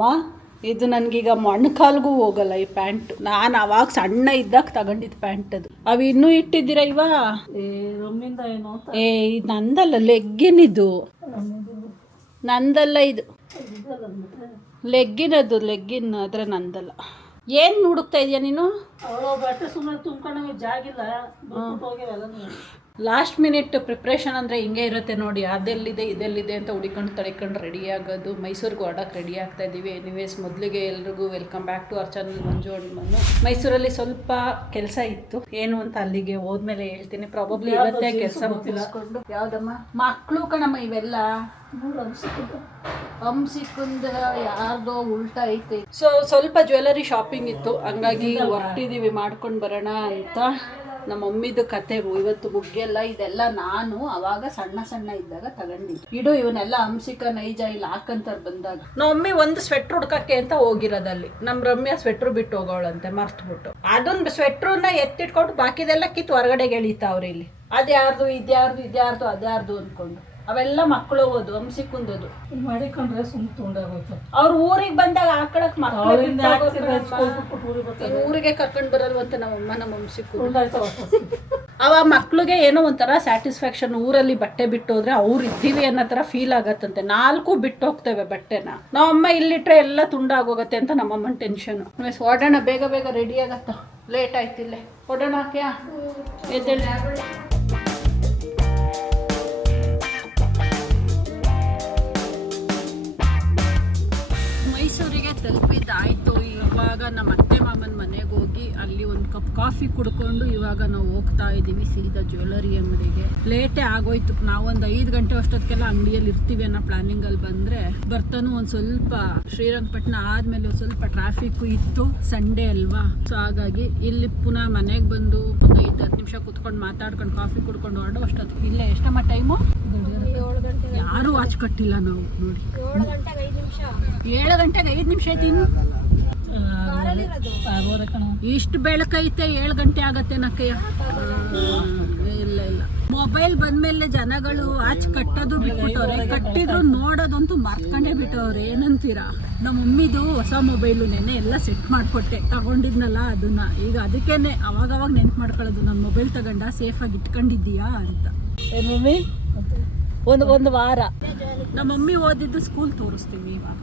ಮಾ ಇದು ನನಗೀಗ ಮೊಣಕಾಲ್ಗೂ ಹೋಗಲ್ಲ ಈ ಪ್ಯಾಂಟ್. ನಾನು ಅವಾಗ ಸಣ್ಣ ಇದ್ದಾಗ ತಗೊಂಡಿದ್ದು ಪ್ಯಾಂಟ್ ಅದು. ಅವು ಇನ್ನೂ ಇಟ್ಟಿದ್ದೀರಾ ಇವ? ಇದು ನಂದಲ್ಲ, ಲೆಗ್ಗಿನ್ ಇದು ನಂದಲ್ಲ, ಇದು ಲೆಗ್ಗಿನ್, ಅದು ಲೆಗ್ಗಿನ್ ಆದರೆ ನಂದಲ್ಲ. ಏನು ಹುಡುಕ್ತಾ ಇದೆಯಾ ನೀನು? ಬಟ್ಟೆ ಸುಮ್ಮನೆ ತುಂಬ್ಕೊಂಡು ಜಾಗಿಲ್ಲ, ಲಾಸ್ಟ್ ಮಿನಿಟ್ ಪ್ರಿಪ್ರೇಷನ್ ಅಂದರೆ ಹಿಂಗೆ ಇರುತ್ತೆ ನೋಡಿ. ಅದೆಲ್ಲಿದೆ ಇದೆಲ್ಲಿದೆ ಅಂತ ಹುಡಿಕೊಂಡು ತಡಿಕೊಂಡು ರೆಡಿ ಆಗೋದು. ಮೈಸೂರಿಗೆ ಹೊರಡಕ್ಕೆ ರೆಡಿ ಆಗ್ತಾ ಇದ್ದೀವಿ. ಎನಿವೇಸ್ ಮೊದಲಿಗೆ ಎಲ್ರಿಗೂ welcome back to our channel Manju and Manu. ಮೈಸೂರಲ್ಲಿ ಸ್ವಲ್ಪ ಕೆಲಸ ಇತ್ತು, ಏನು ಅಂತ ಅಲ್ಲಿಗೆ ಹೋದ್ಮೇಲೆ ಹೇಳ್ತೀನಿ. ಪ್ರಾಬಬ್ಲಿ ಇವತ್ತೇ ಕೆಲಸ ಮುಗಿಸ್ಕೊಂಡು. ಯಾವುದಮ್ಮ ಮಕ್ಕಳು ಕಣಮ್ಮ ಇವೆಲ್ಲ? ಹಂಸಿಕುಂದ ಯಾರ್ದೋ ಉಲ್ಟಾ ಐತೆ. ಸೊ ಸ್ವಲ್ಪ ಜ್ಯುವೆಲರಿ ಶಾಪಿಂಗ್ ಇತ್ತು, ಹಂಗಾಗಿ ಹೊರಟಿದ್ದೀವಿ ಮಾಡ್ಕೊಂಡು ಬರೋಣ ಅಂತ. ನಮ್ಮ ಮಮ್ಮಿದು ಕತೆ ಇವತ್ತು ಮುಗ್ಗೆಲ್ಲ ಇದೆಲ್ಲ ನಾನು ಅವಾಗ ಸಣ್ಣ ಇದ್ದಾಗ ತಗೊಂಡಿದ್ದೆ. ಇಡು ಇವನ್ನೆಲ್ಲ ಹಂಸಿಕ ನೈಜ ಇಲ್ಲಿ ಹಾಕಂತಾರೆ ಬಂದಾಗ. ನಮ್ಮ ಮಮ್ಮಿ ಒಂದು ಸ್ವೆಟ್ರ್ ಹುಡ್ಕಕ್ಕೆ ಅಂತ ಹೋಗಿರೋದಲ್ಲಿ ನಮ್ಮ ರಮ್ಯಾ ಸ್ವೆಟ್ರ್ ಬಿಟ್ಟು ಹೋಗೋಳಂತೆ, ಮರ್ತ್ಬಿಟ್ಟು. ಅದೊಂದು ಸ್ವೆಟ್ರನ್ನ ಎತ್ತಿಟ್ಕೊಂಡು ಬಾಕಿದೆಲ್ಲ ಕಿತ್ತು ಹೊರಗಡೆಗೆ ಎಳಿತಾವ್ರಿ ಇಲ್ಲಿ. ಅದ್ಯಾರ್ದು ಇದ್ಯಾರ್ದು ಅದ್ಯಾರ್ದು ಅಂದ್ಕೊಂಡು ಅವೆಲ್ಲ ಮಕ್ಕಳು ಹೋಗೋದು ಹಂಸಿಕುಂದದು ಮಾಡಿಕೊಂಡ್ರೆ ಸುಮ್ಮನೆ ತುಂಡಾಗೋಯ್ತು. ಅವ್ರು ಊರಿಗೆ ಬಂದಾಗ ಹಾಕೊಳಕ್ ಊರಿಗೆ ಕರ್ಕೊಂಡು ಬರಲ್ವಂತೆ ನಮ್ಮಮ್ಮ ನಮ್ಮ ಹಂಸಿಕುಂದ. ಅವ ಮಕ್ಳಿಗೆ ಏನೋ ಒಂಥರ ಸ್ಯಾಟಿಸ್ಫ್ಯಾಕ್ಷನ್. ಊರಲ್ಲಿ ಬಟ್ಟೆ ಬಿಟ್ಟು ಹೋದ್ರೆ ಅವ್ರು ಇದ್ದೀವಿ ಅನ್ನೋ ತರ ಫೀಲ್ ಆಗತ್ತಂತೆ. 4 ಬಿಟ್ಟು ಹೋಗ್ತೇವೆ ಬಟ್ಟೆನ. ನಮ್ಮಮ್ಮ ಇಲ್ಲಿಟ್ರೆ ಎಲ್ಲ ತುಂಡಾಗೋಗತ್ತೆ ಅಂತ ನಮ್ಮಮ್ಮನ ಟೆನ್ಷನ್. ಹೊಡೋಣ, ಬೇಗ ರೆಡಿ ಆಗತ್ತ, ಲೇಟ್ ಆಯ್ತಿಲ್ಲೇ. ಹೊಡೋಣ ಹಾಕ್ಯಾ ಎದ್ದೇಳಿ. ಮೈಸೂರಿಗೆ ತಲುಪಿದ್ದಾಯಿತು. ಇವಾಗ ನಮ್ಮ ಅತ್ತೆ ಮಾಮನ ಮನೆಗೆ ಹೋಗಿ ಅಲ್ಲಿ ಒಂದು ಕಪ್ ಕಾಫಿ ಕುಡ್ಕೊಂಡು ಇವಾಗ ನಾವು ಹೋಗ್ತಾ ಇದ್ದೀವಿ ಸೀದಾ ಜ್ಯುವೆಲರಿ ಅಂಗಡಿಗೆ. ಲೇಟೇ ಆಗೋಯ್ತು. ನಾವೊಂದು 5 ಗಂಟೆ ಅಷ್ಟೊತ್ತಿಗೆಲ್ಲ ಅಂಗಡಿಯಲ್ಲಿ ಇರ್ತೀವಿ ಅನ್ನೋ ಪ್ಲಾನಿಂಗಲ್ಲಿ ಬಂದರೆ ಬರ್ತಾನು ಒಂದು ಸ್ವಲ್ಪ ಶ್ರೀರಂಗಪಟ್ಟಣ ಆದಮೇಲೆ ಒಂದು ಸ್ವಲ್ಪ ಟ್ರಾಫಿಕ್ಕು ಇತ್ತು, ಸಂಡೇ ಅಲ್ವಾ. ಸೊ ಹಾಗಾಗಿ ಇಲ್ಲಿ ಪುನಃ ಮನೆಗೆ ಬಂದು ಒಂದು 5-10 ನಿಮಿಷ ಕುತ್ಕೊಂಡು ಮಾತಾಡ್ಕೊಂಡು ಕಾಫಿ ಕುಡ್ಕೊಂಡು ಹೊರಡೋ ಅಷ್ಟೊತ್ತಿಗೆ ಇಲ್ಲೇ ಎಷ್ಟಮ್ಮ ಟೈಮು? 7 ಗಂಟೆ. ಯಾರೂ ವಾಚ್ ಕಟ್ಟಿಲ್ಲ ನಾವು ನೋಡಿ. 7 ಗಂಟೆಗೆ 5 ನಿಮಿಷ ಐತಿ. ಇಷ್ಟು ಬೆಳಕೈತೆ 7 ಗಂಟೆ ಆಗತ್ತೆ ನಕ್ಕಯ್ಯ. ಇಲ್ಲ ಮೊಬೈಲ್ ಬಂದ್ಮೇಲೆ ಜನಗಳು ವಾಚ್ ಕಟ್ಟೋದು ಬಿಟ್ಬಿಟ್ಟವ್ರೆ. ಕಟ್ಟಿದ್ರು ನೋಡೋದಂತೂ ಮರ್ತ್ಕೊಂಡೇ ಬಿಟ್ಟವ್ರೆ. ಏನಂತೀರಾ? ನಮ್ಮ ಮಮ್ಮಿದು ಹೊಸ ಮೊಬೈಲು ನೆನ್ನೆ ಎಲ್ಲ ಸೆಟ್ ಮಾಡಿಕೊಟ್ಟೆ, ತಗೊಂಡಿದ್ನಲ್ಲ ಅದನ್ನ. ಈಗ ಅದಕ್ಕೇನೆ ಅವಾಗವಾಗ ನೆನ್ಪು ಮಾಡ್ಕೊಳ್ಳೋದು, ನನ್ನ ಮೊಬೈಲ್ ತಗೊಂಡ ಸೇಫಾಗಿ ಇಟ್ಕೊಂಡಿದ್ದೀಯಾ ಅಂತ. ಮಮ್ಮಿ ಒಂದು ವಾರ ನಮ್ಮ ಮಮ್ಮಿ ಓದಿದ್ದು ಸ್ಕೂಲ್ ತೋರಿಸ್ತೀವಿ ಇವಾಗ.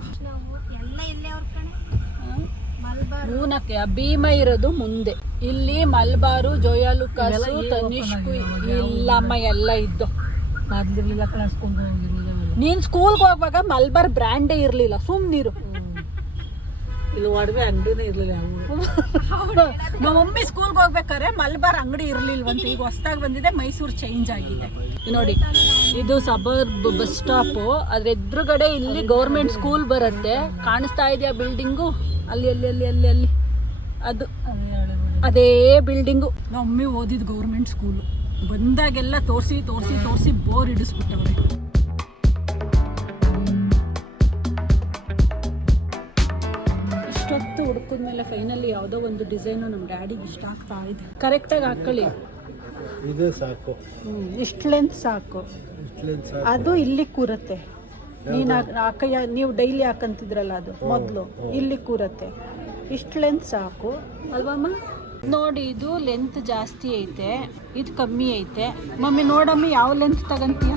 ಹೂನಕ್ಕೆ ಭೀಮ ಇರೋದು ಮುಂದೆ. ಇಲ್ಲಿ ಮಲ್ಬಾರು, ಜೋಯಾಲುಕಾಸು, ತನಿಷ್ಕು ಇಲ್ಲಮ್ಮ ಎಲ್ಲ ಇದ್ದು. ನೀನ್ ಸ್ಕೂಲ್ಗೆ ಹೋಗುವಾಗ ಮಲ್ಬಾರ್ ಬ್ರ್ಯಾಂಡೇ ಇರ್ಲಿಲ್ಲ, ಸುಮ್ನಿರು. ಇಲ್ಲಿ ಒಡವೆ ಅಂಗಡಿನೇ ಇರ್ಲಿಲ್ಲ. ನಮ್ಮ ಮಮ್ಮಿ ಸ್ಕೂಲ್ಗೆ ಹೋಗ್ಬೇಕಾದ್ರೆ ಮಲ್ಬಾರ್ ಅಂಗಡಿ ಇರ್ಲಿಲ್ವಂತ. ಈಗ ಹೊಸದಾಗಿ ಬಂದಿದೆ, ಮೈಸೂರು ಚೇಂಜ್ ಆಗಿದೆ ನೋಡಿ. ಇದು ಸಬರ್ಬ್ ಬಸ್ ಸ್ಟಾಪು. ಅದ್ರ ಎದುರುಗಡೆ ಇಲ್ಲಿ ಗೌರ್ಮೆಂಟ್ ಸ್ಕೂಲ್ ಬರುತ್ತೆ. ಕಾಣಿಸ್ತಾ ಇದೆಯಾ ಬಿಲ್ಡಿಂಗು? ಅಲ್ಲಿ ಅಲ್ಲಿ ಅಲ್ಲಿ ಅಲ್ಲಿ ಅಲ್ಲಿ ಅದು ಅದೇ ಬಿಲ್ಡಿಂಗು ನಮ್ಮ ಮಮ್ಮಿ ಓದಿದ್ದು ಗೌರ್ಮೆಂಟ್ ಸ್ಕೂಲು. ಬಂದಾಗೆಲ್ಲ ತೋರಿಸಿ ಬೋರ್ ಹಿಡಿಸ್ಬಿಟ್ಟವ್ರೆ. ಇಷ್ಟೊತ್ತು ಹುಡುಕಿದ್ಮೇಲೆ ಫೈನಲಿ ಯಾವುದೋ ಒಂದು ಡಿಸೈನು ನಮ್ಮ ಡ್ಯಾಡಿಗೆ ಇಷ್ಟ ಆಗ್ತಾ ಇದೆ. ಕರೆಕ್ಟಾಗಿ ಹಾಕೊಳ್ಳಿ, ಇದೇ ಸಾಕು. ಇಷ್ಟು ಲೆಂತ್ ಸಾಕು. ಅದು ಇಲ್ಲಿ ಕೂರತ್ತೆ. ನೀನು ನೀವು ಡೈಲಿ ಹಾಕಂತಿದ್ರಲ್ಲ, ಅದು ಮೊದಲು ಇಲ್ಲಿ ಕೂರತ್ತೆ. ಇಷ್ಟು ಲೆಂತ್ ಸಾಕು ಅಲ್ವಮ್ಮ? ನೋಡಿ, ಇದು ಲೆಂತ್ ಜಾಸ್ತಿ ಐತೆ, ಇದು ಕಮ್ಮಿ ಐತೆ. ಮಮ್ಮಿ ನೋಡಮ್ಮಿ ಯಾವ ಲೆಂತ್ ತಗೊಂತೀಯ?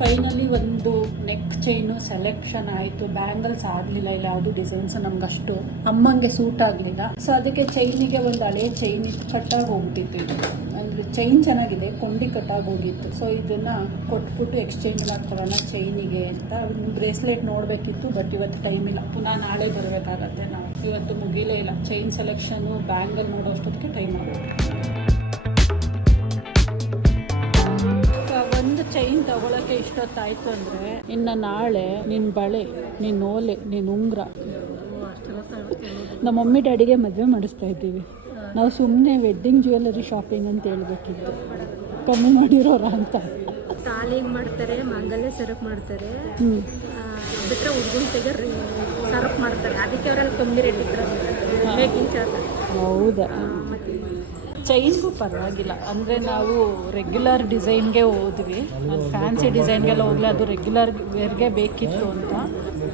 ಫೈನಲಿ ಒಂದು ನೆಕ್ ಚೈನು ಸೆಲೆಕ್ಷನ್ ಆಯಿತು. ಬ್ಯಾಂಗಲ್ಸ್ ಆಗಲಿಲ್ಲ, ಇಲ್ಲ ಯಾವುದು ಡಿಸೈನ್ಸ್ ನಮ್ಗಷ್ಟು ಅಮ್ಮಂಗೆ ಸೂಟ್ ಆಗಲಿಲ್ಲ. ಸೊ ಅದಕ್ಕೆ ಚೈನಿಗೆ ಒಂದು ಹಳೆ ಚೈನ್ ಇತ್ತು, ಕಟ್ಟಾಗಿ ಹೋಗ್ತಿತ್ತು. ಇದು ಅಂದರೆ ಚೈನ್ ಚೆನ್ನಾಗಿದೆ, ಕೊಂಡಿ ಕಟ್ಟಾಗಿ ಹೋಗಿತ್ತು. ಸೊ ಇದನ್ನು ಕೊಟ್ಬಿಟ್ಟು ಎಕ್ಸ್ಚೇಂಜ್ ಮಾಡ್ಕೊಳ್ಳೋಣ ಚೈನಿಗೆ ಅಂತ. ಒಂದು ಬ್ರೇಸ್ಲೆಟ್ ನೋಡಬೇಕಿತ್ತು, ಬಟ್ ಇವತ್ತು ಟೈಮ್ ಇಲ್ಲ. ಪುನಃ ನಾಳೆ ಬರಬೇಕಾಗತ್ತೆ. ನಾವು ಇವತ್ತು ಮುಗಿಲೇ ಇಲ್ಲ. ಚೈನ್ ಸೆಲೆಕ್ಷನು ಬ್ಯಾಂಗಲ್ ನೋಡೋ ಅಷ್ಟೊತ್ತಿಗೆ ಟೈಮ್ ಆಗುತ್ತೆ. ಒಂದು ಚೈನ್ ತಗೊಳಕ್ಕೆ ಇಷ್ಟೊತ್ತಾಯ್ತು ಅಂದರೆ ಇನ್ನು ನಾಳೆ ನಿನ್ನ ಬಳೆ, ನಿನ್ನ ಓಲೆ, ನಿನ್ನ ಉಂಗುರ. ನಮ್ಮ ಮಮ್ಮಿ ಡ್ಯಾಡಿಗೆ ಮದುವೆ ಮಾಡಿಸ್ತಾ ಇದ್ದೀವಿ ನಾವು. ಸುಮ್ಮನೆ ವೆಡ್ಡಿಂಗ್ ಜ್ಯುವೆಲರಿ ಶಾಪಿಂಗ್ ಅಂತ ಹೇಳ್ಬೇಕಿತ್ತು, ಕಮ್ಮಿ ಮಾಡಿರೋರ ಅಂತ. ತಾಲಿಗೆ ಮಾಡ್ತಾರೆ, ಮಂಗಲ್ಯ ಸರಪ್ ಮಾಡ್ತಾರೆ, ಬಿಟ್ಟರೆ ಹುಡುಗನ ತೆಗೆ ಸರಪ್ ಮಾಡ್ತಾರೆ. ಅದಕ್ಕೆ ಅವರಲ್ಲಿ ಕಮ್ಮಿ ರೇಟ್ ಇದ್ರೆ ಮೇಕಿಂಗ್ ಚಾರ್ಜ್. ಹೌದಾ? ಚೈನ್ಗೂ ಪರವಾಗಿಲ್ಲ. ಅಂದರೆ ನಾವು ರೆಗ್ಯುಲರ್ ಡಿಸೈನ್ಗೆ ಹೋದ್ವಿ, ನಾನು ಫ್ಯಾನ್ಸಿ ಡಿಸೈನ್ಗೆಲ್ಲ ಹೋಗಲಿ, ಅದು ರೆಗ್ಯುಲರ್ ವೇರ್ಗೆ ಬೇಕಿತ್ತು ಅಂತ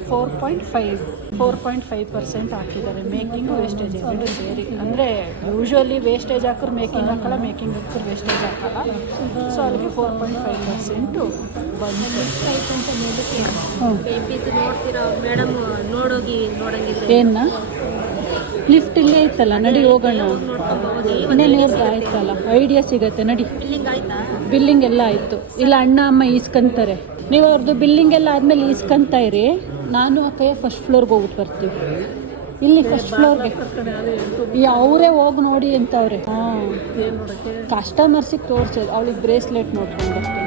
4.5% ಹಾಕಿದ್ದಾರೆ. ಮೇಕಿಂಗು ವೇಸ್ಟೇಜ್ ಎರಡು ಸೇರಿ. ಅಂದರೆ ಯೂಶ್ವಲಿ ವೇಸ್ಟೇಜ್ ಹಾಕಿದ್ರೆ ಮೇಕಿಂಗ್ ಹಾಕಲ್ಲ, ಮೇಕಿಂಗ್ ಹಾಕಿದ್ರೆ ವೇಸ್ಟೇಜ್ ಹಾಕಲ್ಲ. ಸೊ ಅಲ್ಲಿಗೆ 4.5% ಬಂದು ಅಂತ ನೋಡಕ್ಕೆ ಬೇಬಿದು ನೋಡ್ತೀರಾ ಮೇಡಮ್? ನೋಡೋಗಿ ನೋಡಂಗಿದ್ರೆ ಏನ ಲಿಫ್ಟ್ ಇಲ್ಲೇ ಇತ್ತಲ್ಲ, ನಡಿ ಹೋಗೋಣ. ಇನ್ನೇನು ಆಯ್ತಲ್ಲ, ಐಡಿಯಾ ಸಿಗತ್ತೆ, ನಡಿ. ಬಿಲ್ಲಿಂಗ್ ಆಯ್ತಾ? ಬಿಲ್ಲಿಂಗ್ ಎಲ್ಲ ಆಯಿತು. ಇಲ್ಲ ಅಣ್ಣ ಅಮ್ಮ ಈಸ್ಕೊಂತಾರೆ, ನೀವು ಅವ್ರದ್ದು ಬಿಲ್ಲಿಂಗ್ ಎಲ್ಲ ಆದಮೇಲೆ ಈಸ್ಕೊಂತ ಇರಿ. ನಾನು ಅಕ್ಕಯ್ಯ ಫಸ್ಟ್ ಫ್ಲೋರ್ಗೆ ಹೋಗ್ಬಿಟ್ಟು ಬರ್ತೀವಿ. ಇಲ್ಲಿ ಫಸ್ಟ್ ಫ್ಲೋರ್ಗೆ ಅವರೇ ಹೋಗಿ ನೋಡಿ ಅಂತವ್ರೆ. ಹಾಂ, ಕಸ್ಟಮರ್ಸಿಗೆ ತೋರಿಸೋದು. ಅವಳಿಗೆ ಬ್ರೇಸ್ಲೆಟ್ ನೋಡ್ಕೊಂಡು ಬರ್ತೀನಿ.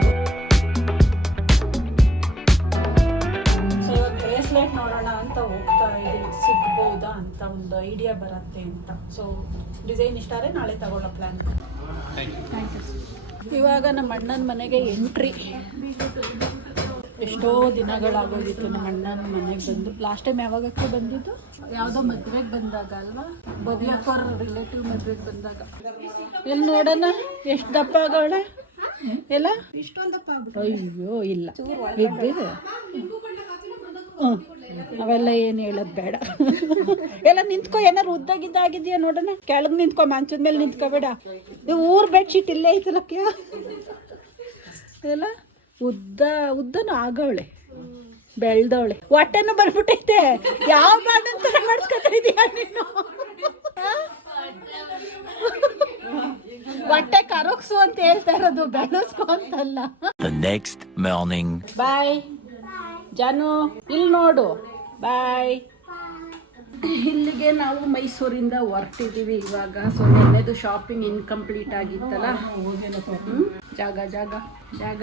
ಸೊ ಇವಾಗ ಬ್ರೇಸ್ಲೆಟ್ ನೋಡೋಣ ಅಂತ ಹೋಗ್ತಾ ಇದ್ದೀವಿ, ಸಿಗ್ಬೋದಾ ಅಂತ ಒಂದು ಐಡಿಯಾ ಬರುತ್ತೆ ಅಂತ. ಸೊ ಡಿಸೈನ್ ಇಷ್ಟ ಆದರೆ ನಾಳೆ ತಗೊಳ್ಳೋ ಪ್ಲ್ಯಾನ್. ಇವಾಗ ನಮ್ಮ ಅಣ್ಣನ ಮನೆಗೆ ಎಂಟ್ರಿ. ಎಷ್ಟೋ ದಿನಗಳಾಗೋಗಿತ್ತು ನಮ್ಮ ಅಣ್ಣನ ಮನೆಗೆ ಬಂದು. ಲಾಸ್ಟ್ ಟೈಮ್ ಯಾವಾಗಕ್ಕೆ ಬಂದಿದ್ದು? ಯಾವುದೋ ಮದುವೆಗೆ ಬಂದಾಗ ಅಲ್ವಾ, ಬಬ್ಲಕ್ಕವ್ರ ರಿಲೇಟಿವ್ ಮದುವೆಗೆ ಬಂದಾಗ. ಎಲ್ಲಿ ನೋಡೋಣ ಎಷ್ಟು ದಪ್ಪ ಆಗವಳೆ ಎಲ್ಲ? ಅಯ್ಯೋ ಇಲ್ಲ ಇದ್ದಿದೆ. ಅವೆಲ್ಲ ಏನು ಹೇಳೋದು ಬೇಡ. ಎಲ್ಲ ನಿಂತ್ಕೊ, ಏನಾರು ಉದ್ದಾಗಿದ್ದಾಗಿದೆಯಾ ನೋಡೋಣ. ಕೆಳಗೆ ನಿಂತ್ಕೊ, ಮಂಚದ ಮೇಲೆ ನಿಂತ್ಕೋಬೇಡ. ನೀವು ಊರ್ ಬೆಡ್ಶೀಟ್ ಇಲ್ಲೇ ಐತಲಕ್ಕೆ ಎಲ್ಲ ಉದ್ದನೂ ಆಗವಳೆ, ಬೆಳ್ದವಳೆ. ಹೊಟ್ಟೆನೂ ಬರ್ಬಿಟ್ಟೈತೆ. ಯಾವ ಬಾರ್ಡನ್ ತರ ಮಾಡಿಸ್ಕೊತಾ ಇದೀಯ ನೀನು? ಹೊಟ್ಟೆ ಕರಗ್ಸು ಅಂತ ಹೇಳ್ತಾ ಇರೋದು, ಬೆಳೆಸ್ಕೊ ಅಂತಲ್ಲ. ಬಾಯ್ ಜಾನು, ಇಲ್ಲಿ ನೋಡು. ಬಾಯ್. ಇಲ್ಲಿಗೆ ನಾವು ಮೈಸೂರಿಂದ ಹೊರಟಿದ್ದೀವಿ ಇವಾಗ. ಸೊ ನೆನ್ನೆದು ಶಾಪಿಂಗ್ ಇನ್ಕಂಪ್ಲೀಟ್ ಆಗಿತ್ತಲ್ಲ. ಜಾಗ ಜಾಗ ಜಾಗ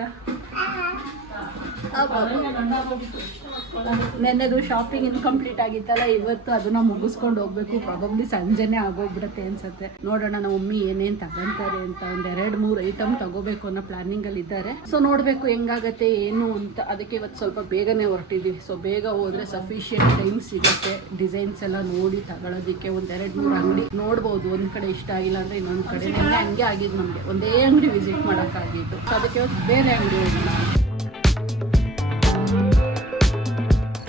ನೆನ್ನೆದು ಶಾಪಿಂಗ್ ಇನ್ಕಂಪ್ಲೀಟ್ ಆಗಿತ್ತಲ್ಲ, ಇವತ್ತು ಅದನ್ನ ಮುಗಿಸ್ಕೊಂಡು ಹೋಗ್ಬೇಕು. ಪ್ರಾಬಬ್ಲಿ ಸಂಜೆನೇ ಆಗೋಗ್ಬಿಡತ್ತೆ ಅನ್ಸುತ್ತೆ. ನೋಡೋಣ ನಮ್ಮ ಮಮ್ಮಿ ಏನೇನು ತಗೊಂತಾರೆ ಅಂತ. ಒಂದು 2-3 ಐಟಮ್ ತಗೋಬೇಕು ಅನ್ನೋ ಪ್ಲಾನಿಂಗಲ್ಲಿ ಇದ್ದಾರೆ. ಸೊ ನೋಡಬೇಕು ಹೆಂಗಾಗತ್ತೆ ಏನು ಅಂತ. ಅದಕ್ಕೆ ಇವತ್ತು ಸ್ವಲ್ಪ ಬೇಗನೆ ಹೊರಟಿದ್ದೀವಿ. ಸೊ ಬೇಗ ಹೋದ್ರೆ ಸಫಿಷಿಯೆಂಟ್ ಟೈಮ್ ಸಿಗುತ್ತೆ ಡಿಸೈನ್ಸ್ ಎಲ್ಲ ನೋಡಿ ತಗೊಳ್ಳೋದಕ್ಕೆ. ಒಂದು 2-3 ಅಂಗಡಿ ನೋಡ್ಬೋದು. ಒಂದು ಕಡೆ ಇಷ್ಟ ಆಗಿಲ್ಲ ಅಂದರೆ ಇನ್ನೊಂದು ಕಡೆ. ಹಂಗೆ ಆಗಿದ್ದು ನಮಗೆ, ಒಂದೇ ಅಂಗಡಿ ವಿಸಿಟ್ ಮಾಡೋಕ್ಕಾಗಿದ್ದು. ಸೊ ಅದಕ್ಕೆ ಬೇರೆ ಅಂಗಡಿ ಹೋಗೋಣ.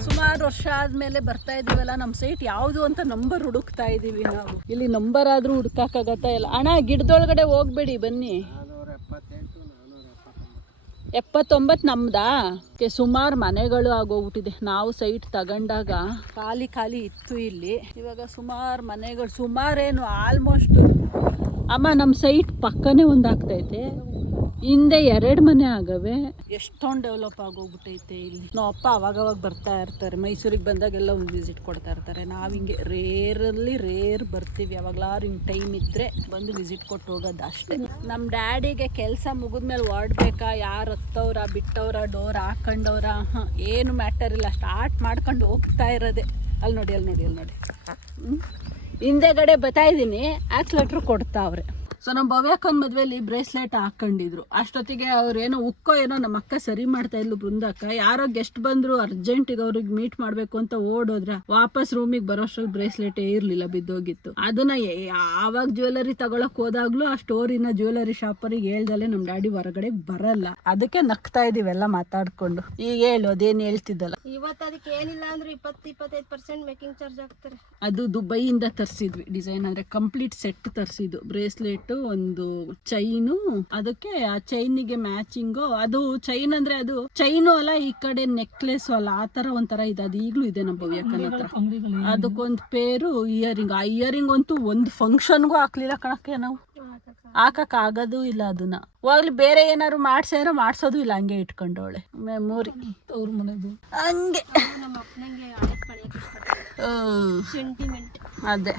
ಸುಮಾರು ವರ್ಷ ಆದ್ಮೇಲೆ ಬರ್ತಾ ಇದೀವಲ್ಲ, ನಮ್ಮ ಸೈಟ್ ಯಾವುದು ಅಂತ ನಂಬರ್ ಹುಡುಕ್ತಾ ಇದೀವಿ ನಾವು. ಇಲ್ಲಿ ನಂಬರ್ ಆದ್ರೂ ಹುಡುಕಾಗತ್ತಾ ಇಲ್ಲ. ಅಣ್ಣ ಗಿಡದೊಳಗಡೆ ಹೋಗ್ಬೇಡಿ, ಬನ್ನಿ. 79 ನಮ್ದಾ? ಸುಮಾರು ಮನೆಗಳು ಆಗೋಗ್ಬಿಟ್ಟಿದೆ. ನಾವು ಸೈಟ್ ತಗೊಂಡಾಗ ಖಾಲಿ ಇತ್ತು ಇಲ್ಲಿ. ಇವಾಗ ಸುಮಾರು ಮನೆಗಳು, ಸುಮಾರೇನು ಆಲ್ಮೋಸ್ಟ್. ಅಮ್ಮ ನಮ್ಮ ಸೈಟ್ ಪಕ್ಕನೇ ಒಂದಾಗ್ತೈತೆ, ಹಿಂದೆ 2 ಮನೆ ಆಗವೆ. ಎಷ್ಟೊಂದು ಡೆವಲಪ್ ಆಗೋಗ್ಬಿಟ್ಟೈತೆ ಇಲ್ಲಿ. ನಾವು ಅಪ್ಪ ಅವಾಗವಾಗ ಬರ್ತಾ ಇರ್ತಾರೆ, ಮೈಸೂರಿಗೆ ಬಂದಾಗೆಲ್ಲ ಒಂದು ವಿಸಿಟ್ ಕೊಡ್ತಾ ಇರ್ತಾರೆ. ನಾವು ಹಿಂಗೆ ರೇರ್ ಬರ್ತೀವಿ. ಯಾವಾಗಲಾರು ಹಿಂಗೆ ಟೈಮ್ ಇದ್ದರೆ ಬಂದು ವಿಸಿಟ್ ಕೊಟ್ಟು ಹೋಗೋದು ಅಷ್ಟೇ. ನಮ್ಮ ಡ್ಯಾಡಿಗೆ ಕೆಲಸ ಮುಗಿದ್ಮೇಲೆ ಹೊರಡ್ಬೇಕಾ, ಯಾರು ಹತ್ತವ್ರ ಬಿಟ್ಟವ್ರ, ಡೋರ್ ಹಾಕೊಂಡವ್ರ, ಏನು ಮ್ಯಾಟರ್ ಇಲ್ಲ. ಸ್ಟಾರ್ಟ್ ಮಾಡ್ಕೊಂಡು ಹೋಗ್ತಾ ಇರೋದೆ. ಅಲ್ಲಿ ನೋಡಿ ಹಿಂದೆಗಡೆ ಬರ್ತಾ ಇದ್ದೀನಿ, ಆಕ್ಸಿಲೇಟ್ರ್ ಕೊಡ್ತಾವ್ರೆ. ಸೊ ನಮ್ಮ ಭವ್ಯಕ್ಕನ ಮದುವೆಯಲ್ಲಿ ಬ್ರೇಸ್ಲೆಟ್ ಹಾಕೊಂಡಿದ್ರು. ಅಷ್ಟೊತ್ತಿಗೆ ಅವ್ರೇನೋ ಉಕ್ಕೋ ಏನೋ ನಮ್ಮ ಅಕ್ಕ ಸರಿ ಮಾಡ್ತಾ ಇದ್ಲು ಬೃಂದಕ್ಕ. ಯಾರೋ ಗೆಸ್ಟ್ ಬಂದ್ರು, ಅರ್ಜೆಂಟಿಗೆ ಅವ್ರಿಗೆ ಮೀಟ್ ಮಾಡಬೇಕು ಅಂತ ಓಡೋದ್ರ. ವಾಪಸ್ ರೂಮಿಗೆ ಬರೋಷ್ಟ್ರಲ್ಲಿ ಬ್ರೇಸ್ಲೆಟೇ ಇರಲಿಲ್ಲ, ಬಿದ್ದೋಗಿತ್ತು. ಅದನ್ನ ಯಾವಾಗ ಜ್ಯುವೆಲರಿ ತಗೊಳಕ್ ಹೋದಾಗ್ಲೂ ಆ ಸ್ಟೋರಿನ ಜ್ಯುವೆಲರಿ ಶಾಪರಿಗೆ ಹೇಳ್ದಲ್ಲೇ ನಮ್ಮ ಡ್ಯಾಡಿ ಹೊರಗಡೆ ಬರಲ್ಲ. ಅದಕ್ಕೆ ನಗ್ತಾ ಇದೀವೆಲ್ಲ ಮಾತಾಡ್ಕೊಂಡು. ಈಗ ಹೇಳು, ಅದೇನು ಹೇಳ್ತಿದ್ದಲ್ಲ. ಇವತ್ತು ಅದಕ್ಕೆ ಏನಿಲ್ಲ ಅಂದ್ರೆ 20-25% ಮೇಕಿಂಗ್ ಚಾರ್ಜ್ ಆಗ್ತಾರೆ. ಅದು ದುಬೈಯಿಂದ ತರಿಸಿದ್ವಿ ಡಿಸೈನ್. ಅಂದ್ರೆ ಕಂಪ್ಲೀಟ್ ಸೆಟ್ ತರಿಸಿದ್ದು. ಬ್ರೇಸ್ಲೆಟ್, ಒಂದು ಚೈನು, ಅದಕ್ಕೆ ಆ ಚೈನಿಗೆ ಮ್ಯಾಚಿಂಗು. ಅದು ಚೈನ್ ಅಂದ್ರೆ ಅದು ಚೈನು ಅಲ್ಲ, ಈ ಕಡೆ ನೆಕ್ಲೆಸ್ ಅಲ್ಲ, ಆ ತರ ಒಂಥರ ಇದೆ. ಅದು ಈಗಲೂ ಇದೆ ನಮ್ಮ ಭವ್ಯಕ್ಕನ ಹತ್ರ. ಅದಕ್ಕೊಂದು ಪೇರು ಇಯರಿಂಗ್. ಆ ಇಯರಿಂಗ್ ಅಂತೂ ಒಂದು ಫಂಕ್ಷನ್ಗೂ ಹಾಕ್ಲಿಲ್ಲ ಕಣಕ್ಕೆ. ನಾವು ಹಾಕಕ್ ಆಗೋದು ಇಲ್ಲ ಅದನ್ನ. ಹೋಗ್ಲಿ, ಬೇರೆ ಏನಾದ್ರು ಮಾಡ್ಸೋದು ಇಲ್ಲ, ಹಂಗೆ ಇಟ್ಕೊಂಡವಳೆ ಮೆಮೊರಿ. ಅವ್ರ ಮನೆದು ಹಂಗೆ ಅದೇ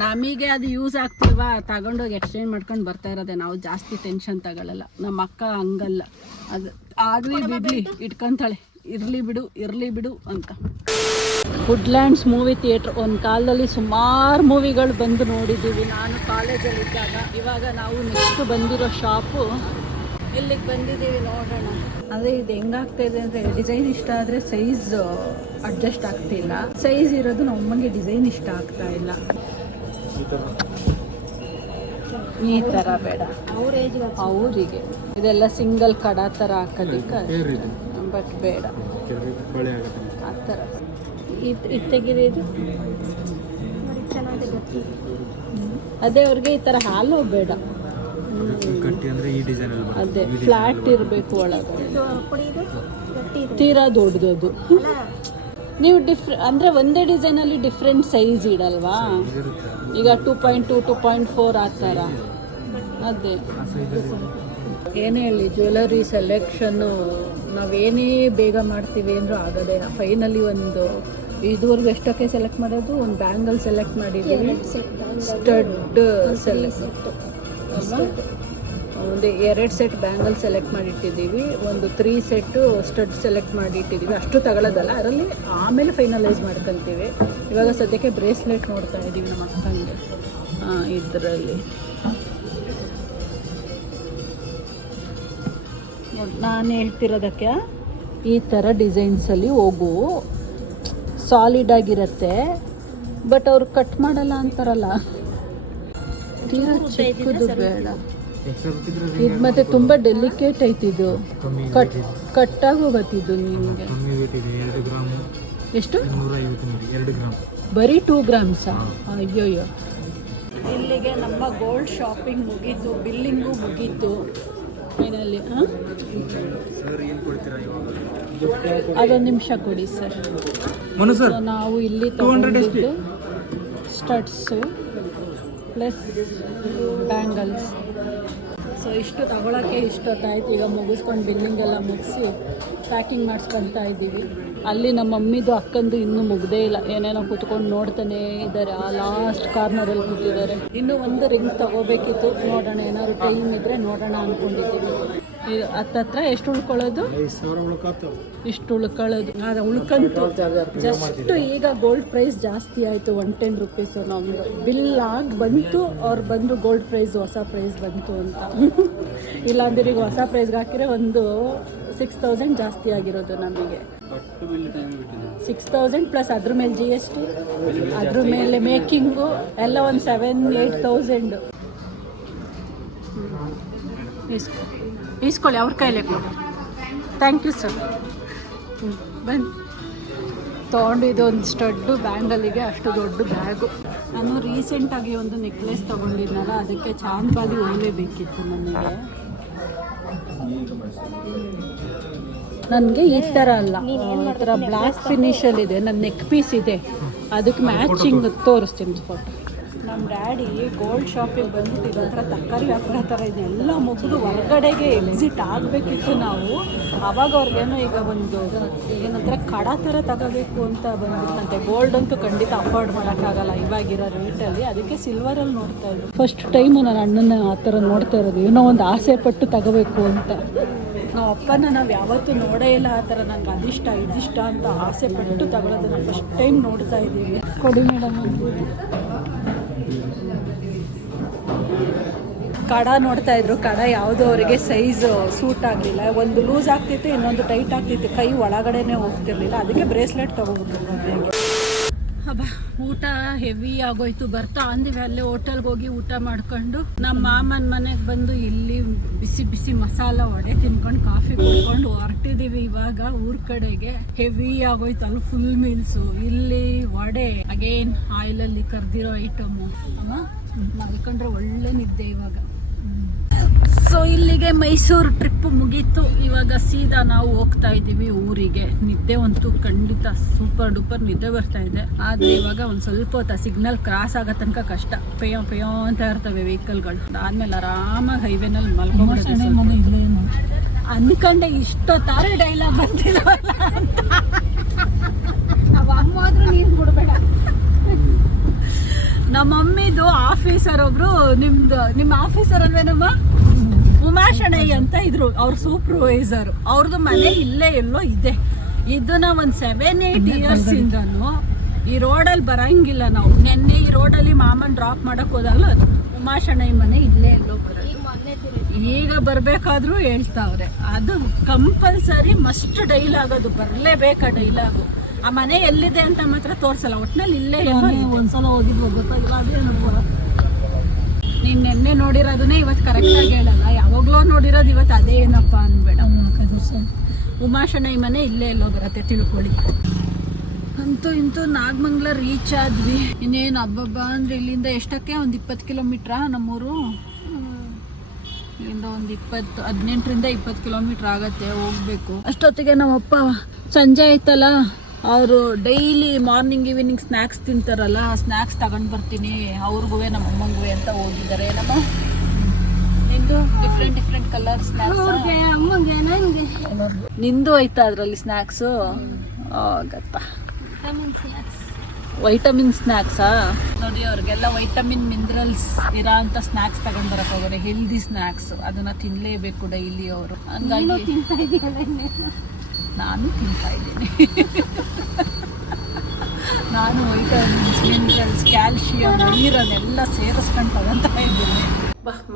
ನಮಗೆ ಅದು ಯೂಸ್ ಆಗ್ತಿಲ್ವಾ, ತಗೊಂಡೋಗಿ ಎಕ್ಸ್ಚೇಂಜ್ ಮಾಡ್ಕೊಂಡು ಬರ್ತಾ ಇರೋದೆ. ನಾವು ಜಾಸ್ತಿ ಟೆನ್ಷನ್ ತಗೊಳ್ಳಲ್ಲ. ನಮ್ಮ ಅಕ್ಕ ಹಂಗಲ್ಲ, ಅದು ಆಗ್ಲಿ ಬಿಡ್ಲಿ ಇಟ್ಕೊಂತಾಳೆ. ಇರ್ಲಿ ಬಿಡು ಅಂತ. ವುಡ್ಲ್ಯಾಂಡ್ಸ್ ಮೂವಿ ಥಿಯೇಟ್ರ್ ಒಂದು ಕಾಲದಲ್ಲಿ ಸುಮಾರು ಮೂವಿಗಳು ಬಂದು ನೋಡಿದ್ದೀವಿ ನಾನು ಕಾಲೇಜಲ್ಲಿದ್ದಾಗ. ಇವಾಗ ನಾವು ನೆಕ್ಸ್ಟ್ ಬಂದಿರೋ ಶಾಪು ಇಲ್ಲಿಗೆ ಬಂದಿದ್ದೀವಿ. ನೋಡೋಣ ಅದೇ ಇದು ಹೆಂಗಾಗ್ತಾ ಇದೆ ಅಂದರೆ, ಡಿಸೈನ್ ಇಷ್ಟ ಆದರೆ ಸೈಜ್ ಅಡ್ಜಸ್ಟ್ ಆಗ್ತಿಲ್ಲ. ಸೈಜ್ ಇರೋದು ನಮ್ಮಂಗೆ ಡಿಸೈನ್ ಇಷ್ಟ ಆಗ್ತಾ ಇಲ್ಲ. ಈ ಥರ ಬೇಡ ಅವ್ರ ಏಜ್ ಅವರಿಗೆ ಇದೆಲ್ಲ ಸಿಂಗಲ್ ಕಡ ಥರ ಹಾಕೋದಕ್ಕೆ ಬಟ್ ಬೇಡ ಆ ಥರ ಇದು ತೆಗೀರಿ ಇದು ಚೆನ್ನಾಗಿದೆ ಗೊತ್ತಿ ಅದೇ ಅವ್ರಿಗೆ ಈ ಥರ ಹಾಲು ಬೇಡ ಅದೇ ಫ್ಲಾಟ್ ಇರಬೇಕು ಒಳಗೆ ಇದು ಪುಡಿ ಇದು ಗಟ್ಟಿ ಇದು ತೀರಾ ದೊಡ್ಡದು ಅಲ್ಲ ನೀವು ಅಂದರೆ ಒಂದೇ ಡಿಸೈನಲ್ಲಿ ಡಿಫ್ರೆಂಟ್ ಸೈಜ್ ಇಡಲ್ವಾ ಈಗ 2.2 2.4 ಆ ಥರ ಅದೇ ಏನೇ ಹೇಳಿ ಜ್ಯುವೆಲರಿ ಸೆಲೆಕ್ಷನ್ನು ನಾವೇನೇ ಬೇಗ ಮಾಡ್ತೀವಿ ಅಂದರೂ ಆಗೋದೇ ಫೈನಲಿ ಒಂದು ಇದುವರೆಗೂ ಎಷ್ಟಕ್ಕೆ ಸೆಲೆಕ್ಟ್ ಮಾಡೋದು ಒಂದು ಬ್ಯಾಂಗಲ್ ಸೆಲೆಕ್ಟ್ ಮಾಡಿದ್ದೀವಿ ಸ್ಟಡ್ ಸೆಲೆಕ್ಟ್ ಒಂದು 2 ಸೆಟ್ ಬ್ಯಾಂಗಲ್ ಸೆಲೆಕ್ಟ್ ಮಾಡಿಟ್ಟಿದ್ದೀವಿ ಒಂದು 3 ಸೆಟ್ಟು ಸ್ಟಡ್ ಸೆಲೆಕ್ಟ್ ಮಾಡಿಟ್ಟಿದ್ದೀವಿ ಅಷ್ಟು ತಗೊಳ್ಳೋದಲ್ಲ ಅದರಲ್ಲಿ ಆಮೇಲೆ ಫೈನಲೈಸ್ ಮಾಡ್ಕೊತೀವಿ ಇವಾಗ ಸದ್ಯಕ್ಕೆ ಬ್ರೇಸ್ಲೆಟ್ ನೋಡ್ತಾ ಇದ್ದೀವಿ ನಮ್ಮ ಅಕ್ಕಂಗೆ ಇದರಲ್ಲಿ ನಾನು ಹೇಳ್ತಿರೋದಕ್ಕೆ ಈ ಥರ ಡಿಸೈನ್ಸಲ್ಲಿ ಹೋಗು ಸಾಲಿಡ್ ಆಗಿರುತ್ತೆ ಬಟ್ ಅವ್ರು ಕಟ್ ಮಾಡಲ್ಲ ಅಂತಾರಲ್ಲ ತೀರಾ ಚಿಕ್ಕದು ಬೇಡ ಇದು ಮತ್ತೆ ತುಂಬ ಡೆಲಿಕೇಟ್ ಐತಿ ಇದು ಕಟ್ಟಾಗಿ ಹೋಗತ್ತಿದ್ದು ನಿಮಗೆ ಎಷ್ಟು ಬರೀ 2 ಗ್ರಾಮ್ಸಾ ಅಯ್ಯೋಯ್ಯೋ ಇಲ್ಲಿಗೆ ನಮ್ಮ ಗೋಲ್ಡ್ ಶಾಪಿಂಗ್ ಮುಗೀತು ಬಿಲ್ಲಿಂಗು ಮುಗೀತು ಫೈನಲಿ ಅದೊಂದು ನಿಮಿಷ ಕೊಡಿ ಸರ್ ನಾವು ಇಲ್ಲಿ ತಗೊಂಡಿದ್ದು ಸ್ಟಡ್ಸು ಪ್ಲಸ್ ಬ್ಯಾಂಗಲ್ಸ್ ಸೊ ಇಷ್ಟು ತಗೊಳ್ಳೋಕ್ಕೆ ಇಷ್ಟೊತ್ತಾಯ್ತು ಈಗ ಮುಗಿಸ್ಕೊಂಡು ಬಿಲ್ಲಿಂಗ್ ಎಲ್ಲ ಮುಗಿಸಿ ಪ್ಯಾಕಿಂಗ್ ಮಾಡಿಸ್ಕೊತಾ ಇದ್ದೀವಿ ಅಲ್ಲಿ ನಮ್ಮ ಮಮ್ಮಿದು ಅಕ್ಕಂದು ಇನ್ನೂ ಮುಗ್ದೇ ಇಲ್ಲ ಏನೇನೋ ಕೂತ್ಕೊಂಡು ನೋಡ್ತಾನೆ ಇದ್ದಾರೆ ಆ ಲಾಸ್ಟ್ ಕಾರ್ನರಲ್ಲಿ ಕೂತಿದ್ದಾರೆ ಇನ್ನೂ ಒಂದು ರಿಂಗ್ ತಗೋಬೇಕಿತ್ತು ನೋಡೋಣ ಏನಾದ್ರು ಟೈಮ್ ಇದ್ದರೆ ನೋಡೋಣ ಅಂದ್ಕೊಂಡಿದ್ದೀವಿ ಇದು ಹತ್ತತ್ರ ಎಷ್ಟು ಉಳ್ಕೊಳ್ಳೋದು ಇಷ್ಟು ಉಳ್ಕೊಳ್ಳೋದು ಅದು ಉಳ್ಕಂತು ಜಸ್ಟ್ ಈಗ ಗೋಲ್ಡ್ ಪ್ರೈಸ್ ಜಾಸ್ತಿ ಆಯಿತು 110 ರೂಪೀಸು ನಮ್ಮದು ಬಿಲ್ ಆಗಿ ಬಂತು ಅವ್ರು ಬಂದರು ಗೋಲ್ಡ್ ಪ್ರೈಸ್ ಹೊಸ ಪ್ರೈಸ್ ಬಂತು ಅಂತ ಇಲ್ಲಾಂದ್ರೆ ಈಗ ಹೊಸ ಪ್ರೈಸ್ಗೆ ಹಾಕಿದ್ರೆ ಒಂದು 6,000 ಜಾಸ್ತಿ ಆಗಿರೋದು ನಮಗೆ 6,000 ಪ್ಲಸ್ ಅದ್ರ ಮೇಲೆ GST ಅದ್ರ ಮೇಲೆ ಮೇಕಿಂಗು ಎಲ್ಲ ಒಂದು 7,000-8,000 ಇಸ್ಕೊಳ್ಳಿ ಅವ್ರ ಕೈಲೇ ಕೊಡಿ ಥ್ಯಾಂಕ್ ಯು ಸರ್ ಬನ್ನಿ ತೊಗೊಂಡಿದ್ದು ಒಂದು ಸ್ಟಡ್ಡು ಬ್ಯಾಂಗಲಿಗೆ ಅಷ್ಟು ದೊಡ್ಡ ಬ್ಯಾಗು ನಾನು ರೀಸೆಂಟಾಗಿ ಒಂದು ನೆಕ್ಲೆಸ್ ತೊಗೊಂಡಿದ್ನಲ್ಲ ಅದಕ್ಕೆ ಚಾಂದ್ಬಾಲಿ ಹೋಗಲೇಬೇಕಿತ್ತು ನನಗೆ ನನಗೆ ಈ ಥರ ಅಲ್ಲ ಈ ಥರ ಬ್ಲ್ಯಾಕ್ ಫಿನಿಷಲ್ಲಿದೆ ನನ್ನ ನೆಕ್ ಪೀಸ್ ಇದೆ ಅದಕ್ಕೆ ಮ್ಯಾಚಿಂಗ್ ತೋರಿಸ್ತೀನಿ ಫೋಟೋ ನಮ್ಮ ಡ್ಯಾಡಿ ಗೋಲ್ಡ್ ಶಾಪಿಗೆ ಬಂದ್ಬಿಟ್ಟು ಇದೊಂಥರ ತರಕಾರಿ ವ್ಯಾಪಾರ ಥರ ಇದೆಲ್ಲ ಮುಗಿದು ಹೊರಗಡೆಗೆ ಎಕ್ಸಿಟ್ ಆಗಬೇಕಿತ್ತು ನಾವು ಆವಾಗ ಅವ್ರಿಗೇನೋ ಈಗ ಒಂದು ಏನಂತಾರೆ ಕಡ ಥರ ತಗೋಬೇಕು ಅಂತ ಬಂದ್ಬಿಟ್ಟಂತೆ ಗೋಲ್ಡ್ ಅಂತೂ ಖಂಡಿತ ಅಫೋರ್ಡ್ ಮಾಡೋಕ್ಕಾಗಲ್ಲ ಇವಾಗಿರೋ ರೇಟಲ್ಲಿ ಅದಕ್ಕೆ ಸಿಲ್ವರಲ್ಲಿ ನೋಡ್ತಾ ಇದ್ರು ಫಸ್ಟ್ ಟೈಮು ನನ್ನ ಅಣ್ಣನ ಆ ಥರ ನೋಡ್ತಾ ಇರೋದು ಏನೋ ಒಂದು ಆಸೆ ಪಟ್ಟು ತಗೋಬೇಕು ಅಂತ ನಾವು ಅಪ್ಪನ ನಾವು ಯಾವತ್ತೂ ನೋಡೇ ಇಲ್ಲ ಆ ಥರ ನಂಗೆ ಅದಿಷ್ಟ ಇದಿಷ್ಟ ಅಂತ ಆಸೆ ಪಟ್ಟು ತಗೊಳ್ಳೋದನ್ನ ಫಸ್ಟ್ ಟೈಮ್ ನೋಡ್ತಾ ಇದ್ದೀವಿ ಕೊಡಿ ಮೇಡಮ್ ಕಡ ನೋಡ್ತಾ ಇದ್ರು ಕಡ ಯಾವುದೋ ಅವರಿಗೆ ಸೈಜ್ ಸೂಟ್ ಆಗಲಿಲ್ಲ ಒಂದು ಲೂಸ್ ಆಗ್ತಿತ್ತು ಇನ್ನೊಂದು ಟೈಟ್ ಆಗ್ತಿತ್ತು ಕೈ ಒಳಗಡೆನೇ ಹೋಗ್ತಿರ್ಲಿಲ್ಲ ಅದಕ್ಕೆ ಬ್ರೇಸ್ಲೆಟ್ ತೊಗೊಬಿಟ್ಟು ಹಬ್ಬ ಊಟ ಹೆವಿ ಆಗೋಯ್ತು ಬರ್ತಾ ಅಂದಿವಿ ಅಲ್ಲೇ ಹೋಟೆಲ್ಗೆ ಹೋಗಿ ಊಟ ಮಾಡ್ಕೊಂಡು ನಮ್ಮ ಮಾಮನ ಮನೆಗೆ ಬಂದು ಇಲ್ಲಿ ಬಿಸಿ ಬಿಸಿ ಮಸಾಲ ವಡೆ ತಿನ್ಕೊಂಡು ಕಾಫಿ ಕುಡ್ಕೊಂಡು ಹೊರಟಿದ್ದೀವಿ ಇವಾಗ ಊರ್ ಕಡೆಗೆ ಹೆವಿ ಆಗೋಯ್ತು ಅಲ್ಲಿ ಫುಲ್ ಮೀಲ್ಸು ಇಲ್ಲಿ ವಡೆ ಅಗೇನ್ ಆಯಿಲಲ್ಲಿ ಕರ್ದಿರೋ ಐಟಮು ಅಮ್ಮ ಮಲ್ಕೊಂಡ್ರೆ ಒಳ್ಳೆ ನಿದ್ದೆ ಇವಾಗ ಸೊ ಇಲ್ಲಿಗೆ ಮೈಸೂರು ಟ್ರಿಪ್ ಮುಗೀತು ಇವಾಗ ಸೀದಾ ನಾವು ಹೋಗ್ತಾ ಇದ್ದೀವಿ ಊರಿಗೆ ನಿದ್ದೆ ಅಂತೂ ಖಂಡಿತ ಸೂಪರ್ ಡೂಪರ್ ನಿದ್ದೆ ಬರ್ತಾ ಇದೆ ಆದರೆ ಇವಾಗ ಒಂದು ಸ್ವಲ್ಪ ಹೊತ್ತು ಸಿಗ್ನಲ್ ಕ್ರಾಸ್ ಆಗೋ ತನಕ ಕಷ್ಟ ಪೇಯೋ ಪೇಯೋ ಅಂತ ಇರ್ತವೆ ವೆಹಿಕಲ್ಗಳು ಅದಾದ್ಮೇಲೆ ಆರಾಮಾಗಿ ಹೈವೇನಲ್ಲಿ ಮಲ್ಕೊಂಡ್ಬಿಡ್ತೀವಿ ಅನ್ಕಂಡೆ ಇಷ್ಟೊತ್ತಾರೆ ಡೈಲಾಗ್ ಬಂದಿಲ್ಲವಲ್ಲ ಅಂತ ಅಮ್ಮಾದ್ರೂ ನೀರು ಬಿಡಬೇಡ ನಮ್ಮ ಮಮ್ಮಿದು ಆಫೀಸರ್ ಒಬ್ರು ನಿಮ್ಮ ಆಫೀಸರ್ ಅಲ್ವೇನಮ್ಮ ಉಮಾಶಣೈ ಅಂತ ಇದ್ರು ಅವ್ರ ಸೂಪರ್ವೈಸರ್ ಅವ್ರದ್ದು ಮನೆ ಇಲ್ಲೇ ಎಲ್ಲೋ ಇದೆ ಇದನ್ನ ಒಂದು 7-8 ಇಯರ್ಸ್ ಇಂದನು ಈ ರೋಡಲ್ಲಿ ಬರಂಗಿಲ್ಲ ನಾವು ನೆನ್ನೆ ಈ ರೋಡಲ್ಲಿ ಮಾಮನ್ ಡ್ರಾಪ್ ಮಾಡಕ್ ಹೋದಾಗ ಉಮಾಶಣೈ ಮನೆ ಇಲ್ಲೇ ಎಲ್ಲೋ ಬರೋದು ಈಗ ಬರ್ಬೇಕಾದ್ರೂ ಹೇಳ್ತಾವ್ರೆ ಅದು ಕಂಪಲ್ಸರಿ ಮಸ್ಟ್ ಡೈಲಾಗ್ ಅದು ಬರಲೇಬೇಕಾ ಡೈಲಾಗು ಆ ಮನೆ ಎಲ್ಲಿದೆ ಅಂತ ಮಾತ್ರ ತೋರಿಸಲ್ಲ ಒಟ್ಟಿನಲ್ಲಿ ಇಲ್ಲೇ ಒಂದ್ಸಲ ಹೋಗಿದ್ವು ಗೊತ್ತಾಗಿಲ್ಲ ಅದೇನು ನೀನು ನೆನ್ನೆ ನೋಡಿರೋದನ್ನೇ ಇವತ್ತು ಕರೆಕ್ಟಾಗಿ ಹೇಳಲ್ಲ, ಯಾವಾಗಲೋ ನೋಡಿರೋದು ಇವತ್ತು ಅದೇ ಏನಪ್ಪ ಅನ್ಬೇಡ. ಉಮಾಶನ ಈ ಮನೆ ಇಲ್ಲೇ ಎಲ್ಲೋ ಬರುತ್ತೆ ತಿಳ್ಕೊಳ್ಳಿ. ಅಂತೂ ಇಂತೂ ನಾಗಮಂಗಲ ರೀಚ್ ಆದ್ವಿ. ಇನ್ನೇನು ಹಬ್ಬಬ್ಬ ಅಂದರೆ ಇಲ್ಲಿಂದ ಎಷ್ಟಕ್ಕೆ ಒಂದು 20 ಕಿಲೋಮೀಟ್ರಾ ನಮ್ಮೂರು. ಇಲ್ಲಿಂದ ಒಂದು 18ರಿಂದ 20 ಕಿಲೋಮೀಟ್ರ್ ಆಗತ್ತೆ ಹೋಗ್ಬೇಕು. ಅಷ್ಟೊತ್ತಿಗೆ ನಮ್ಮಪ್ಪ ಸಂಜೆ ಆಯ್ತಲ್ಲ, ಅವರು ಡೈಲಿ ಮಾರ್ನಿಂಗ್ ಈವ್ನಿಂಗ್ ಸ್ನ್ಯಾಕ್ಸ್ ತಿಂತಾರಲ್ಲ, ಆ ಸ್ನ್ಯಾಕ್ಸ್ ತಗೊಂಡು ಬರ್ತೀನಿ ಅವ್ರಿಗೂ ನಮ್ಮ ಅಮ್ಮಂಗೂ ಅಂತ ಹೋಗಿದ್ದಾರೆ. ನಮ್ಮ ನಿಂದು ಡಿಫ್ರೆಂಟ್ ಕಲರ್ ಸ್ನ್ಯಾಕ್ಸ್, ನಿಂದು ಆಯ್ತಾ ಅದರಲ್ಲಿ ಸ್ನ್ಯಾಕ್ಸು? ಆಗತ್ತಾ ವೈಟಮಿನ್ ಸ್ನ್ಯಾಕ್ಸಾ? ನೋಡಿ ಅವ್ರಿಗೆಲ್ಲ ವೈಟಮಿನ್ ಮಿನರಲ್ಸ್ ಇರೋ ಅಂತ ಸ್ನ್ಯಾಕ್ಸ್ ತಗೊಂಡ್ ಬರಕ್ ಹೋಗೋರೆ, ಹೆಲ್ದಿ ಸ್ನ್ಯಾಕ್ಸ್, ಅದನ್ನ ತಿನ್ಲೇಬೇಕು ಡೈಲಿ ಅವರು. ಹಂಗಾಗಿ ನಾನು ತಿಂತಾ ಇದ್ದೀನಿ. ನಾನು ವೈಟಮಿನ್ಸ್, ಮಿನರಲ್ಸ್, ಕ್ಯಾಲ್ಶಿಯಂ, ನೀರನ್ನೆಲ್ಲ ಸೇರಿಸ್ಕೊಂಡು ತಗೊಂತಾ ಇದ್ದೀನಿ.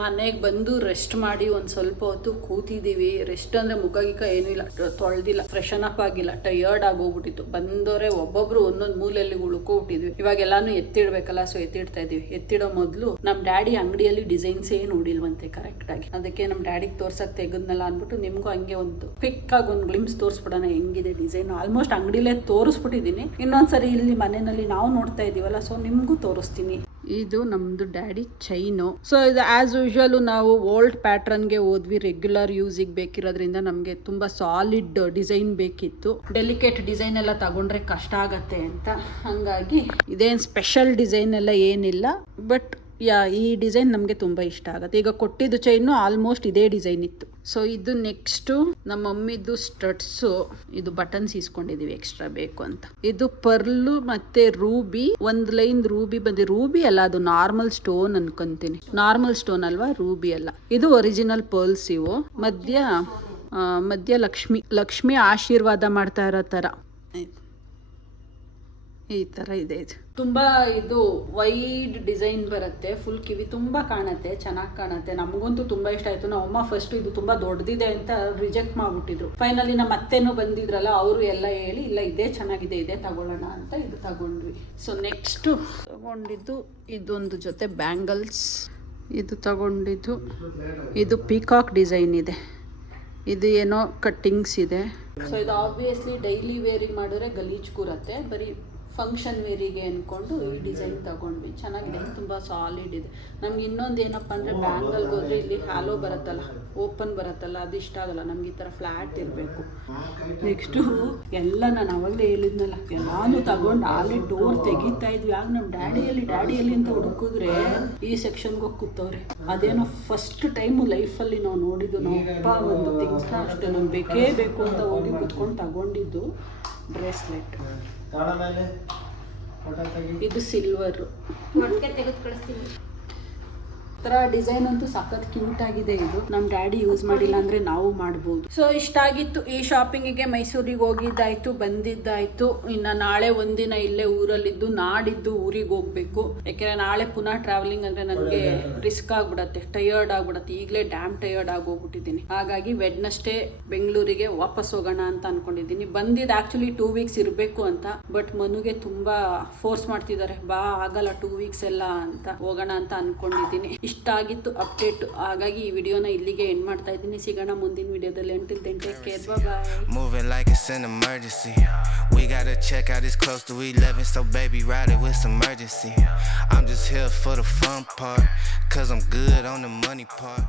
ಮನೆಗೆ ಬಂದು ರೆಸ್ಟ್ ಮಾಡಿ ಒಂದು ಸ್ವಲ್ಪ ಹೊತ್ತು ಕೂತಿದ್ದೀವಿ. ರೆಸ್ಟ್ ಅಂದರೆ ಮುಖ ಗಿಕ್ಕ ಏನೂ ಇಲ್ಲ, ತೊಳೆದಿಲ್ಲ, ಫ್ರೆಶನ್ ಅಪ್ ಆಗಿಲ್ಲ, ಟಯರ್ಡ್ ಆಗೋಗ್ಬಿಟ್ಟಿತ್ತು. ಬಂದವರೇ ಒಬ್ಬೊಬ್ರು ಒಂದೊಂದು ಮೂಲೆಯಲ್ಲಿ ಉಳ್ಕೊಬಿಟ್ಟಿದ್ವಿ. ಇವಾಗೆಲ್ಲಾನು ಎತ್ತಿಡ್ಬೇಕಲ್ಲ, ಸೊ ಎತ್ತಿಡ್ತಾ ಇದೀವಿ. ಎತ್ತಿಡೋ ಮೊದಲು ನಮ್ಮ ಡ್ಯಾಡಿ ಅಂಗಡಿಯಲ್ಲಿ ಡಿಸೈನ್ಸೇ ನೋಡಿಲ್ವಂತೆ ಕರೆಕ್ಟಾಗಿ. ಅದಕ್ಕೆ ನಮ್ಮ ಡ್ಯಾಡಿಗೆ ತೋರ್ಸಕ್ಕೆ ತೆಗೆದ್ನಲ್ಲ ಅಂದ್ಬಿಟ್ಟು ನಿಮಗೂ ಹಂಗೆ ಒಂದು ಕ್ವಿಕ್ಕಾಗಿ ಒಂದು ಗ್ಲಿಮ್ಸ್ ತೋರಿಸ್ಬಿಡೋಣ ಹೆಂಗಿದೆ ಡಿಸೈನ್. ಆಲ್ಮೋಸ್ಟ್ ಅಂಗಡಿಲೇ ತೋರಿಸ್ಬಿಟ್ಟಿದ್ದೀನಿ, ಇನ್ನೊಂದ್ಸರಿ ಇಲ್ಲಿ ಮನೆಯಲ್ಲಿ ನಾವು ನೋಡ್ತಾ ಇದೀವಲ್ಲ, ಸೊ ನಿಮಗೂ ತೋರಿಸ್ತೀನಿ. ಇದು ನಮ್ಮದು ಡ್ಯಾಡಿ ಚೈನು. ಸೊ ಇದು ಆ್ಯಸ್ ಯೂಶ್ವಲು ನಾವು ಓಲ್ಡ್ ಪ್ಯಾಟ್ರನ್ಗೆ ಹೋದ್ವಿ, ರೆಗ್ಯುಲರ್ ಯೂಸಿಗೆ ಬೇಕಿರೋದ್ರಿಂದ ನಮಗೆ ತುಂಬ ಸಾಲಿಡ್ ಡಿಸೈನ್ ಬೇಕಿತ್ತು. ಡೆಲಿಕೇಟ್ ಡಿಸೈನ್ ಎಲ್ಲ ತಗೊಂಡ್ರೆ ಕಷ್ಟ ಆಗತ್ತೆ ಅಂತ, ಹಾಗಾಗಿ ಇದೇನು ಸ್ಪೆಷಲ್ ಡಿಸೈನ್ ಎಲ್ಲ ಏನಿಲ್ಲ, ಬಟ್ ಈ ಡಿಸೈನ್ ನಮಗೆ ತುಂಬ ಇಷ್ಟ ಆಗುತ್ತೆ. ಈಗ ಕೊಟ್ಟಿದ್ದು ಚೈನು ಆಲ್ಮೋಸ್ಟ್ ಇದೇ ಡಿಸೈನ್ ಇತ್ತು. ಸೊ ಇದು ನೆಕ್ಸ್ಟು ನಮ್ಮ ಮಮ್ಮಿದು ಸ್ಟಡ್ಸು, ಇದು ಬಟನ್ಸ್ ಇಸ್ಕೊಂಡಿದೀವಿ ಎಕ್ಸ್ಟ್ರಾ ಬೇಕು ಅಂತ. ಇದು ಪರ್ಲು ಮತ್ತೆ ರೂಬಿ, ಒಂದು ಲೈನ್ ರೂಬಿ ಬಂದಿ, ರೂಬಿ ಅಲ್ಲ ಅದು ನಾರ್ಮಲ್ ಸ್ಟೋನ್ ಅನ್ಕೊಂತೀನಿ, ನಾರ್ಮಲ್ ಸ್ಟೋನ್ ಅಲ್ವಾ, ರೂಬಿ ಅಲ್ಲ. ಇದು ಒರಿಜಿನಲ್ ಪರ್ಲ್ಸ್. ಇವು ಮಧ್ಯ ಲಕ್ಷ್ಮಿ ಆಶೀರ್ವಾದ ಮಾಡ್ತಾ ಇರೋ ಥರ ಈ ಥರ ಇದೆ. ಇದು ತುಂಬ ಇದು ವೈಡ್ ಡಿಸೈನ್ ಬರುತ್ತೆ, ಫುಲ್ ಕಿವಿ ತುಂಬ ಕಾಣುತ್ತೆ, ಚೆನ್ನಾಗಿ ಕಾಣುತ್ತೆ. ನಮಗಂತೂ ತುಂಬ ಇಷ್ಟ ಆಯಿತು. ನಮ್ಮ ಅಮ್ಮ ಫಸ್ಟ್ ಇದು ತುಂಬ ದೊಡ್ಡದಿದೆ ಅಂತ ರಿಜೆಕ್ಟ್ ಮಾಡಿಬಿಟ್ಟಿದ್ರು. ಫೈನಲಿ ನಮ್ಮ ಅತ್ತೆನೂ ಬಂದಿದ್ರಲ್ಲ, ಅವರು ಎಲ್ಲ ಹೇಳಿ ಇಲ್ಲ ಇದೇ ಚೆನ್ನಾಗಿದೆ, ಇದೇ ತಗೊಳ್ಳೋಣ ಅಂತ ಇದು ತಗೊಂಡ್ವಿ. ಸೊ ನೆಕ್ಸ್ಟು ತಗೊಂಡಿದ್ದು ಇದೊಂದು ಜೊತೆ ಬ್ಯಾಂಗಲ್ಸ್, ಇದು ತಗೊಂಡಿದ್ದು ಇದು ಪೀಕಾಕ್ ಡಿಸೈನ್ ಇದೆ, ಇದು ಏನೋ ಕಟ್ಟಿಂಗ್ಸ್ ಇದೆ. ಸೊ ಇದು ಆಬ್ವಿಯಸ್ಲಿ ಡೈಲಿ ವೇರಿಗೆ ಮಾಡಿದ್ರೆ ಗಲೀಜ್ ಕೂರತ್ತೆ, ಬರೀ ಫಂಕ್ಷನ್ ವೇರಿಗೆ ಅಂದ್ಕೊಂಡು ಈ ಡಿಸೈನ್ ತಗೊಂಡ್ವಿ. ಚೆನ್ನಾಗಿದೆ, ತುಂಬ ಸಾಲಿಡ್ ಇದೆ. ನಮ್ಗೆ ಇನ್ನೊಂದು ಏನಪ್ಪ ಅಂದರೆ ಬ್ಯಾಂಗಲ್ಗೆ ಹೋದರೆ ಇಲ್ಲಿ ಹ್ಯಾಲೋ ಬರುತ್ತಲ್ಲ, ಓಪನ್ ಬರುತ್ತಲ್ಲ, ಅದು ಇಷ್ಟ ಆಗಲ್ಲ ನಮ್ಗೆ, ಈ ಥರ ಫ್ಲ್ಯಾಟ್ ಇರಬೇಕು. ನೆಕ್ಸ್ಟು ಎಲ್ಲ ನಾನು ಅವಾಗಲೇ ಹೇಳಿದ್ನಲ್ಲ, ಎಲ್ಲಾನು ತಗೊಂಡು ಆಲೇ ಡೋರ್ ತೆಗಿತಾ ಇದ್ವಿ. ಆಗ ನಮ್ಮ ಡ್ಯಾಡಿಯಲ್ಲಿ ಅಂತ ಹುಡುಕಿದ್ರೆ ಈ ಸೆಕ್ಷನ್ಗೆ ಹೋಗಿ ಕೂತವ್ರೆ. ಅದೇನೋ ಫಸ್ಟ್ ಟೈಮು ಲೈಫಲ್ಲಿ ನಾವು ನೋಡಿದ್ದು. ನಾವಪ್ಪ ಒಂದು ಥಿಂಗ್ಸ್ನ ಅಷ್ಟೇ ನಮ್ಗೆ ಬೇಕೇ ಬೇಕು ಅಂತ ಹೋಗಿ ಕೂತ್ಕೊಂಡು ತಗೊಂಡಿದ್ದು ಬ್ರೇಸ್ಲೆಟ್. ಇದು ಸಿಲ್ವರು ತೆಗೆದು ಕಳಿಸ್ತೀನಿ. ಥರ ಡಿಸೈನ್ ಅಂತೂ ಸಖತ್ ಕ್ಯೂಟ್ ಆಗಿದೆ. ಇದು ನಮ್ಮ ಡ್ಯಾಡಿ ಯೂಸ್ ಮಾಡಿಲ್ಲ ಅಂದರೆ ನಾವು ಮಾಡ್ಬೋದು. ಸೊ ಇಷ್ಟ ಆಗಿತ್ತು ಈ ಶಾಪಿಂಗಿಗೆ. ಮೈಸೂರಿಗೆ ಹೋಗಿದ್ದಾಯ್ತು, ಬಂದಿದ್ದಾಯ್ತು. ಇನ್ನು ನಾಳೆ ಒಂದಿನ ಇಲ್ಲೇ ಊರಲ್ಲಿದ್ದು ನಾಡಿದ್ದು ಊರಿಗೆ ಹೋಗ್ಬೇಕು. ಯಾಕೆಂದರೆ ನಾಳೆ ಪುನಃ ಟ್ರಾವೆಲಿಂಗ್ ಅಂದರೆ ನನಗೆ ರಿಸ್ಕ್ ಆಗಿಬಿಡತ್ತೆ, ಟಯರ್ಡ್ ಆಗಿಬಿಡತ್ತೆ. ಈಗಲೇ ಡ್ಯಾಮ್ ಟಯರ್ಡ್ ಆಗೋಗ್ಬಿಟ್ಟಿದ್ದೀನಿ. ಹಾಗಾಗಿ ವೆಡ್ನಸ್ಡೇ ಬೆಂಗಳೂರಿಗೆ ವಾಪಸ್ ಹೋಗೋಣ ಅಂತ ಅನ್ಕೊಂಡಿದ್ದೀನಿ. ಬಂದಿದ್ದು ಆ್ಯಕ್ಚುಲಿ 2 ವೀಕ್ಸ್ ಇರಬೇಕು ಅಂತ, ಬಟ್ ಮನುಗೆ ತುಂಬ ಫೋರ್ಸ್ ಮಾಡ್ತಿದ್ದಾರೆ, ಬಾ ಆಗಲ್ಲ 2 ವೀಕ್ಸ್ ಎಲ್ಲ ಅಂತ, ಹೋಗೋಣ ಅಂತ ಅನ್ಕೊಂಡಿದ್ದೀನಿ. ಇಷ್ಟ ಆಗಿತ್ತು ಅಪ್ಡೇಟ್, ಹಾಗಾಗಿ ಈ ವಿಡಿಯೋನ ಇಲ್ಲಿಗೆ ಎಂಡ್ ಮಾಡ್ತಾ ಇದ್ದೀನಿ. ಸಿಗೋಣ ಮುಂದಿನ ವಿಡಿಯೋದಲ್ಲಿ. Until then, take care, bye bye. Moving like it's an emergency. We gotta check out, it's close to 11, so baby ride it with some urgency. I'm just here for the fun part, cause I'm good on the money part.